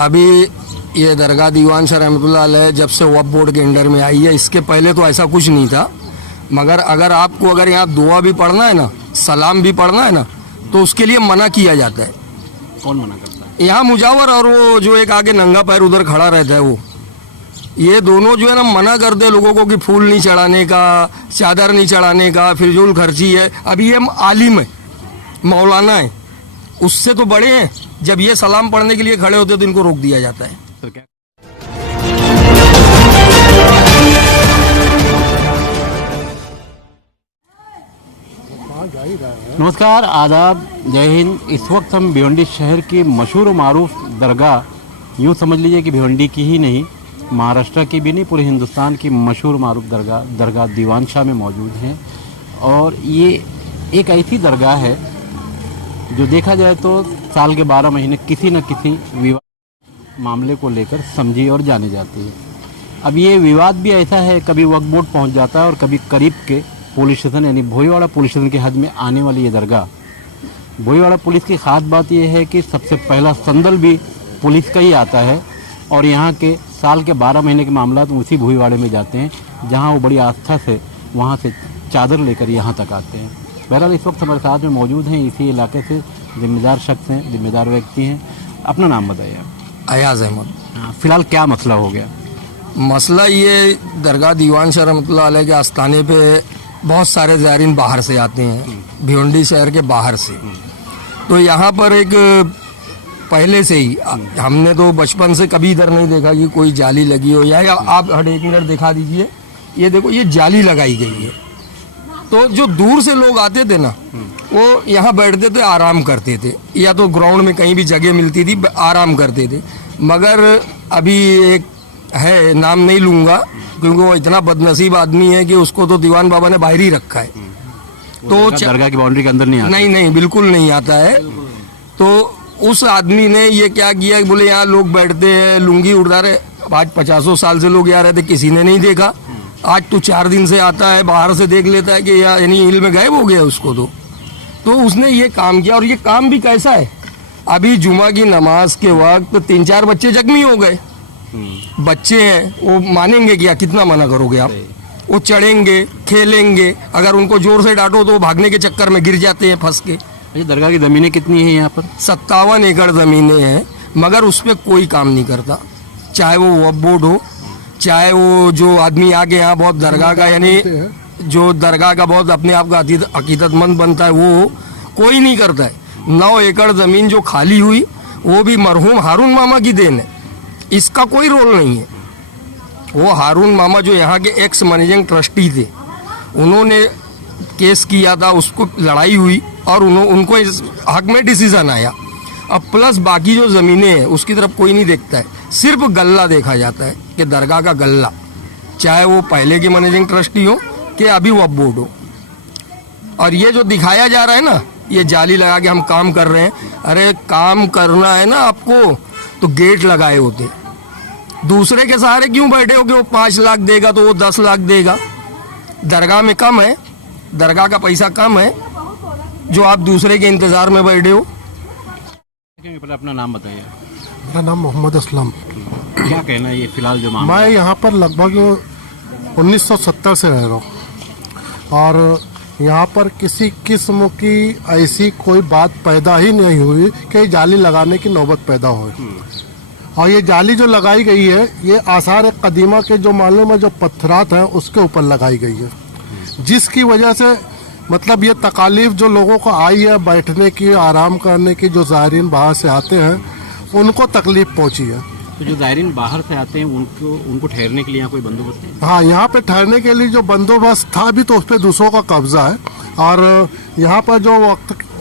अभी ये दरगाह दीवान शाह रहमतुल्लाह अलैह जब से वक्फ बोर्ड के अंडर में आई है, इसके पहले तो ऐसा कुछ नहीं था। मगर अगर आपको अगर यहाँ दुआ भी पढ़ना है ना, सलाम भी पढ़ना है ना, तो उसके लिए मना किया जाता है। कौन मना करता है? यहाँ मुजावर और वो जो एक आगे नंगा पैर उधर खड़ा रहता है, वो ये दोनों जो है ना मना करते हैं लोगों को कि फूल नहीं चढ़ाने का, चादर नहीं चढ़ाने का, फिजूल खर्ची है। अभी ये आलिम है, मौलाना है, उससे तो बड़े हैं। जब ये सलाम पढ़ने के लिए खड़े होते तो इनको रोक दिया जाता है। तो क्या नमस्कार, आदाब, जय हिंद। इस वक्त हम भिवंडी शहर की मशहूर और मारूफ दरगाह, यूँ समझ लीजिए कि भिवंडी की ही नहीं, महाराष्ट्र की भी नहीं, पूरे हिंदुस्तान की मशहूर मारूफ दरगाह दीवान शाह में मौजूद हैं। और ये एक ऐसी दरगाह है जो देखा जाए तो साल के 12 महीने किसी न किसी विवाद मामले को लेकर समझी और जानी जाती है। अब ये विवाद भी ऐसा है, कभी वक्फ बोर्ड पहुँच जाता है और कभी करीब के पुलिस स्टेशन यानी भोईवाड़ा पुलिस स्टेशन की हद में आने वाली ये दरगाह। भोईवाड़ा पुलिस की ख़ास बात यह है कि सबसे पहला संदल भी पुलिस का ही आता है और यहाँ के साल के 12 महीने के मामला तो उसी भोईवाड़े में जाते हैं, जहाँ वो बड़ी आस्था से वहाँ से चादर लेकर यहाँ तक आते हैं। बहरहाल इस वक्त हमारे साथ में मौजूद हैं इसी इलाके से जिम्मेदार शख्स हैं, जिम्मेदार व्यक्ति हैं। अपना नाम बताइए आप। अयाज अहमद। फ़िलहाल क्या मसला हो गया? मसला ये दरगाह दीवान शाह रहमतुल्लाह अलैह के आस्थाने पे बहुत सारे ज़ायरीन बाहर से आते हैं, भिवंडी शहर के बाहर से। तो यहाँ पर एक पहले से ही हमने तो बचपन से कभी इधर नहीं देखा कि कोई जाली लगी हो, या आप एक मिनट दिखा दीजिए, ये देखो ये जाली लगाई गई है। तो जो दूर से लोग आते थे ना, वो यहाँ बैठते थे, आराम करते थे, या तो ग्राउंड में कहीं भी जगह मिलती थी आराम करते थे। मगर अभी एक है, नाम नहीं लूँगा क्योंकि वो इतना बदनसीब आदमी है कि उसको तो दीवान बाबा ने बाहर ही रखा है। तो दरगाह की बाउंड्री के अंदर नहीं आता? नहीं, बिल्कुल नहीं आता है। तो उस आदमी ने ये क्या किया, बोले यहाँ लोग बैठते हैं, लुंगी उड़ा रहे, आज 50 साल से लोग यहाँ रहते, किसी ने नहीं देखा। आज तो 4 दिन से आता है, बाहर से देख लेता है कि यानी हिल में गायब हो गया उसको। तो उसने ये काम किया। और ये काम भी कैसा है, अभी जुमा की नमाज के वक्त 3-4 बच्चे जख्मी हो गए। बच्चे हैं, वो मानेंगे क्या? कितना मना करोगे आप? वो चढ़ेंगे, खेलेंगे, अगर उनको जोर से डांटो तो वो भागने के चक्कर में गिर जाते हैं फंस के। ये दरगाह की ज़मीनें कितनी हैं यहाँ पर? 57 एकड़ ज़मीनें हैं, मगर उस पर कोई काम नहीं करता। चाहे वो वक्फ बोर्ड हो, चाहे वो जो आदमी आके यहाँ बहुत दरगाह का यानी जो दरगाह का बहुत अपने आप का अकीदतमंद बनता है, वो कोई नहीं करता है। 9 एकड़ ज़मीन जो खाली हुई वो भी मरहूम हारून मामा की देन है, इसका कोई रोल नहीं है। वो हारून मामा जो यहाँ के एक्स मैनेजिंग ट्रस्टी थे, उन्होंने केस किया था, उसको लड़ाई हुई और उनको इस हक में डिसीजन आया। अब प्लस बाकी जो ज़मीनें हैं उसकी तरफ कोई नहीं देखता है, सिर्फ गल्ला देखा जाता है कि दरगाह का गल्ला, चाहे वो पहले के मैनेजिंग ट्रस्टी हो कि अभी वक्फ बोर्ड हो। और ये जो दिखाया जा रहा है ना, ये जाली लगा के हम काम कर रहे हैं, अरे काम करना है ना आपको तो गेट लगाए होते। दूसरे के सहारे क्यों बैठे हो कि वो 5 लाख देगा तो वो 10 लाख देगा? दरगाह में कम है, दरगाह का पैसा कम है जो आप दूसरे के इंतजार में बैठे हो। पहले अपना नाम बताइए। मेरा नाम मोहम्मद असलम। क्या कहना है ये फिलहाल जो मामला? मैं यहाँ पर लगभग 1970 से रह रहा हूँ और यहाँ पर किसी किस्म की ऐसी कोई बात पैदा ही नहीं हुई कि जाली लगाने की नौबत पैदा हो। और ये जाली जो लगाई गई है, ये आसार कदीमा के जो मालूम है जो पत्थरात हैं उसके ऊपर लगाई गई है, जिसकी वजह से मतलब ये तकालीफ जो लोगों को आई है बैठने की, आराम करने की, जो ज़ायरीन बाहर से आते हैं उनको तकलीफ पहुंची है। तो जो ज़ायरीन बाहर से आते हैं उनको ठहरने के लिए यहाँ कोई बंदोबस्त है? हाँ, यहाँ पे ठहरने के लिए जो बंदोबस्त था भी तो उस पर दूसरों का कब्जा है। और यहाँ पर जो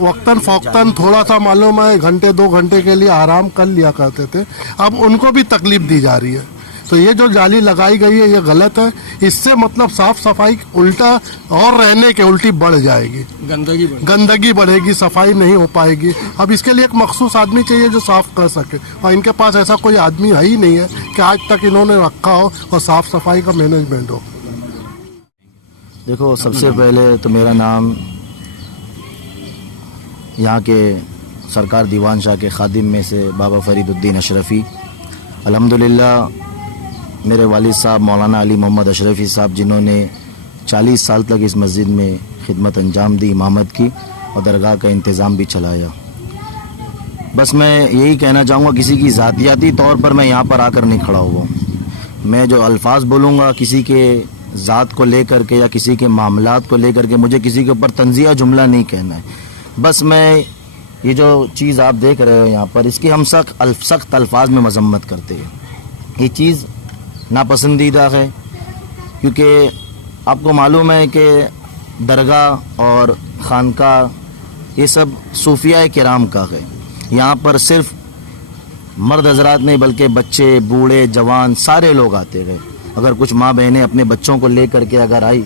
वक्तन फ़ौक्तन थोड़ा सा मालूम है 1-2 घंटे के लिए आराम कर लिया करते थे, अब उनको भी तकलीफ दी जा रही है। तो ये जो जाली लगाई गई है ये गलत है। इससे मतलब साफ सफाई उल्टा और रहने के उल्टी बढ़ जाएगी, गंदगी बढ़ेगी, सफाई नहीं हो पाएगी। अब इसके लिए एक मखसूस आदमी चाहिए जो साफ कर सके, और इनके पास ऐसा कोई आदमी है ही नहीं है कि आज तक इन्होंने रखा हो और साफ सफाई का मैनेजमेंट हो। देखो, सबसे पहले तो मेरा नाम यहाँ के सरकार दीवान शाह के खादिम में से बाबा फरीदुद्दीन अशरफी अल्हम्दुलिल्लाह मेरे वालिद साहब मौलाना अली मोहम्मद अशरफी साहब, जिन्होंने 40 साल तक इस मस्जिद में खिदमत अंजाम दी, इमामत की और दरगाह का इंतज़ाम भी चलाया। बस मैं यही कहना चाहूँगा, किसी की ज़ातियाती तौर पर मैं यहाँ पर आकर नहीं खड़ा हुआ हूँ। मैं जो अल्फाज बोलूँगा किसी के ज़ात को लेकर के या किसी के मामलात को लेकर के, मुझे किसी के ऊपर तंज़िया जुमला नहीं कहना है। बस मैं ये जो चीज़ आप देख रहे हो यहाँ पर, इसकी हम सख्त अल्फाज में मजम्मत करते हैं। ये चीज़ नापसंदीदा है, क्योंकि आपको मालूम है कि दरगाह और खानकाह ये सब सूफिया किराम का है। यहाँ पर सिर्फ मर्द हजरात नहीं बल्कि बच्चे, बूढ़े, जवान सारे लोग आते गए। अगर कुछ माँ बहनें अपने बच्चों को ले करके अगर आई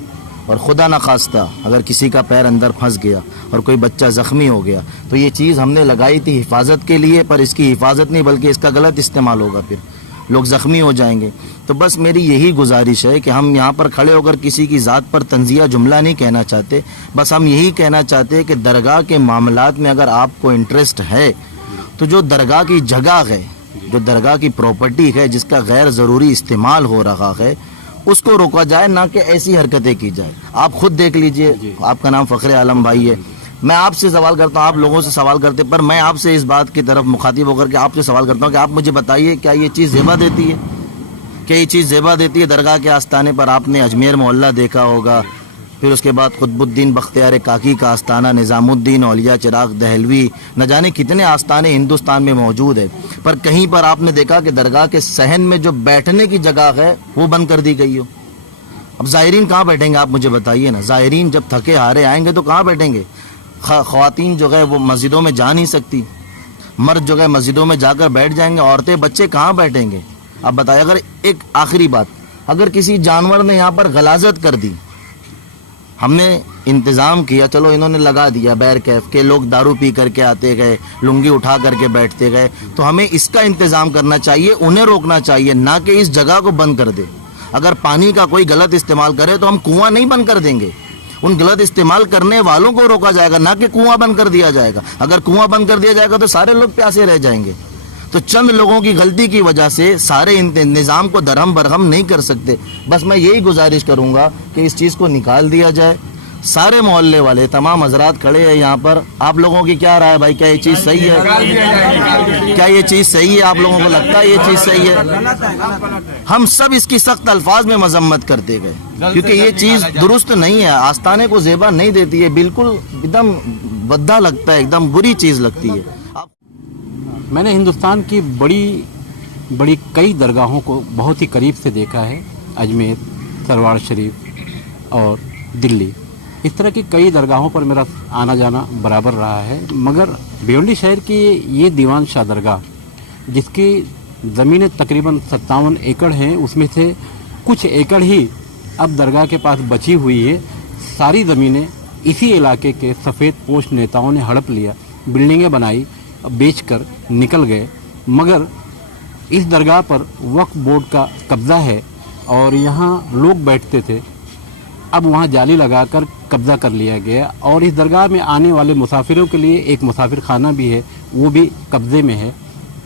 और खुदा न खास्ता अगर किसी का पैर अंदर फंस गया और कोई बच्चा ज़ख्मी हो गया, तो ये चीज़ हमने लगाई थी हिफाजत के लिए, पर इसकी हिफाजत नहीं बल्कि इसका गलत इस्तेमाल होगा, फिर लोग ज़ख्मी हो जाएंगे। तो बस मेरी यही गुजारिश है कि हम यहाँ पर खड़े होकर किसी की ज़ात पर तंज़िया जुमला नहीं कहना चाहते। बस हम यही कहना चाहते हैं कि दरगाह के मामलात में अगर आपको इंटरेस्ट है तो जो दरगाह की जगह है, जो दरगाह की प्रॉपर्टी है जिसका गैर ज़रूरी इस्तेमाल हो रहा है, उसको रोका जाए, ना कि ऐसी हरकतें की जाए। आप खुद देख लीजिए, आपका नाम फ़ख्र आलम भाई है। मैं आपसे सवाल करता हूँ, आप लोगों से सवाल करते, पर मैं आपसे इस बात की तरफ मुखातिब होकर के आपसे सवाल करता हूँ कि आप मुझे बताइए, क्या ये चीज़ ज़ेबा देती है? क्या ये चीज़ ज़ेबा देती है? दरगाह के आस्थाने पर आपने अजमेर मोहल्ला देखा होगा, फिर उसके बाद कुतुबुद्दीन बख्तियार काकी का आस्थाना, निज़ामुद्दीन औलिया चिराग दहलवी, न जाने कितने आस्थाने हिंदुस्तान में मौजूद है, पर कहीं पर आपने देखा कि दरगाह के सहन में जो बैठने की जगह है वो बंद कर दी गई हो। अब ज़ायरीन कहाँ बैठेंगे, आप मुझे बताइए ना। ज़ायरीन जब थके हारे आएंगे तो कहाँ बैठेंगे? ख़वातीन जो है वो मस्जिदों में जा नहीं सकती, मर्द जो है मस्जिदों में जाकर बैठ जाएंगे, औरतें बच्चे कहाँ बैठेंगे? अब बताइए। अगर एक आखिरी बात, अगर किसी जानवर ने यहाँ पर गलाजत कर दी, हमने इंतज़ाम किया, चलो इन्होंने लगा दिया बैर कैफ के, लोग दारू पी करके आते गए, लुंगी उठा करके बैठते गए, तो हमें इसका इंतज़ाम करना चाहिए, उन्हें रोकना चाहिए, ना कि इस जगह को बंद कर दे। अगर पानी का कोई गलत इस्तेमाल करे तो हम कुआं नहीं बंद कर देंगे, उन गलत इस्तेमाल करने वालों को रोका जाएगा, ना कि कुआं बंद कर दिया जाएगा। अगर कुआं बंद कर दिया जाएगा तो सारे लोग प्यासे रह जाएंगे। तो चंद लोगों की गलती की वजह से सारे निज़ाम को दरहम बरहम नहीं कर सकते। बस मैं यही गुजारिश करूँगा कि इस चीज़ को निकाल दिया जाए। सारे मोहल्ले वाले तमाम हजरात खड़े हैं यहाँ पर, आप लोगों की क्या राय है भाई? क्या ये चीज़ सही है? क्या ये चीज़ सही है? आप लोगों को लगता है ये चीज़ सही है? हम सब इसकी सख्त अल्फाज में मजम्मत करते गए, क्योंकि ये चीज़ दुरुस्त नहीं है, आस्थाने को ज़ेबा नहीं देती है, बिल्कुल एकदम भद्दा लगता है, एकदम बुरी चीज़ लगती है। मैंने हिंदुस्तान की बड़ी कई दरगाहों को बहुत ही करीब से देखा है, अजमेर, सरवार शरीफ और दिल्ली। इस तरह की कई दरगाहों पर मेरा आना जाना बराबर रहा है, मगर भिवंडी शहर की ये दीवान शाह दरगाह, जिसकी ज़मीनें तकरीबन 57 एकड़ हैं, उसमें से कुछ एकड़ ही अब दरगाह के पास बची हुई है। सारी ज़मीनें इसी इलाके के सफ़ेद पोश नेताओं ने हड़प लिया, बिल्डिंगें बनाई, बेचकर निकल गए। मगर इस दरगाह पर वक्फ बोर्ड का कब्ज़ा है और यहाँ लोग बैठते थे, अब वहाँ जाली लगाकर कब्ज़ा कर लिया गया और इस दरगाह में आने वाले मुसाफिरों के लिए एक मुसाफिर खाना भी है, वो भी कब्ज़े में है।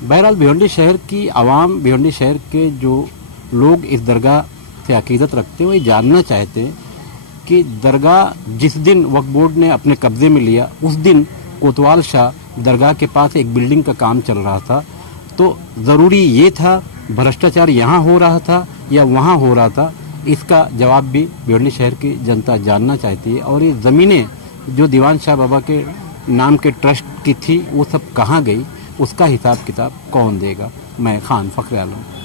बहरहाल भिवंडी शहर की आवाम, भिवंडी शहर के जो लोग इस दरगाह से अकीदत रखते हैं, वो ये जानना चाहते हैं कि दरगाह जिस दिन वक्फ बोर्ड ने अपने कब्ज़े में लिया, उस दिन कोतवाल शाह दरगाह के पास एक बिल्डिंग का काम चल रहा था, तो ज़रूरी ये था, भ्रष्टाचार यहाँ हो रहा था या वहाँ हो रहा था? इसका जवाब भी भिवंडी शहर की जनता जानना चाहती है। और ये ज़मीनें जो दीवान शाह बाबा के नाम के ट्रस्ट की थी, वो सब कहाँ गई, उसका हिसाब किताब कौन देगा? मैं खान फ़ख्र आलम।